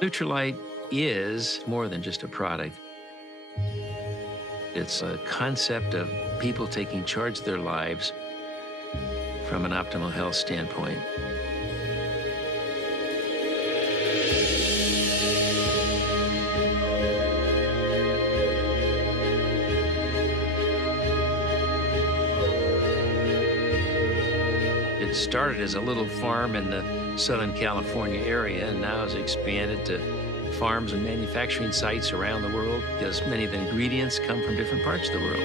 NUTRILITE is more than just a product. It's a concept of people taking charge of their lives from an optimal health standpoint. It started as a little farm in the Southern California area and now has expanded to farms and manufacturing sites around the world because many of the ingredients come from different parts of the world.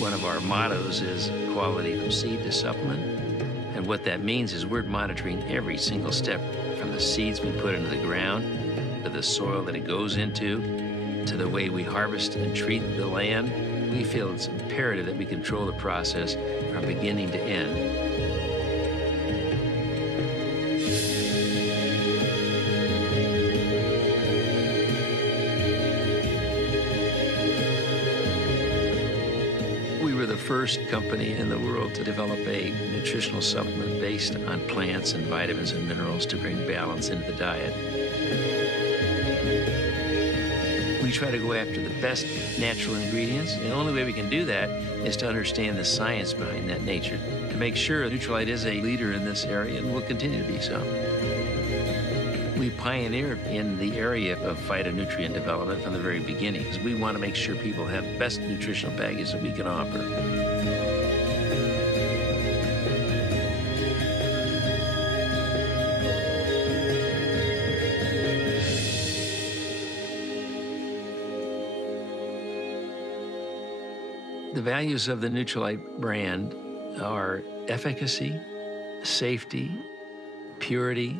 One of our mottos is quality from seed to supplement. And what that means is we're monitoring every single step from the seeds we put into the ground, to the soil that it goes into, to the way we harvest and treat the land. We feel it's imperative that we control the process from beginning to end. We were the first company in the world to develop a nutritional supplement based on plants and vitamins and minerals to bring balance into the diet. We try to go after the best natural ingredients. And the only way we can do that is to understand the science behind that nature, to make sure NUTRILITE is a leader in this area and will continue to be so. We pioneered in the area of phytonutrient development from the very beginning, because we want to make sure people have the best nutritional package that we can offer. The values of the NUTRILITE brand are efficacy, safety, purity,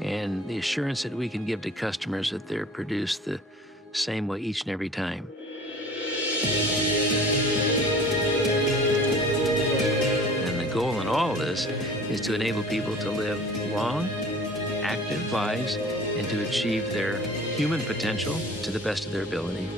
and the assurance that we can give to customers that they're produced the same way each and every time. And the goal in all of this is to enable people to live long, active lives and to achieve their human potential to the best of their ability.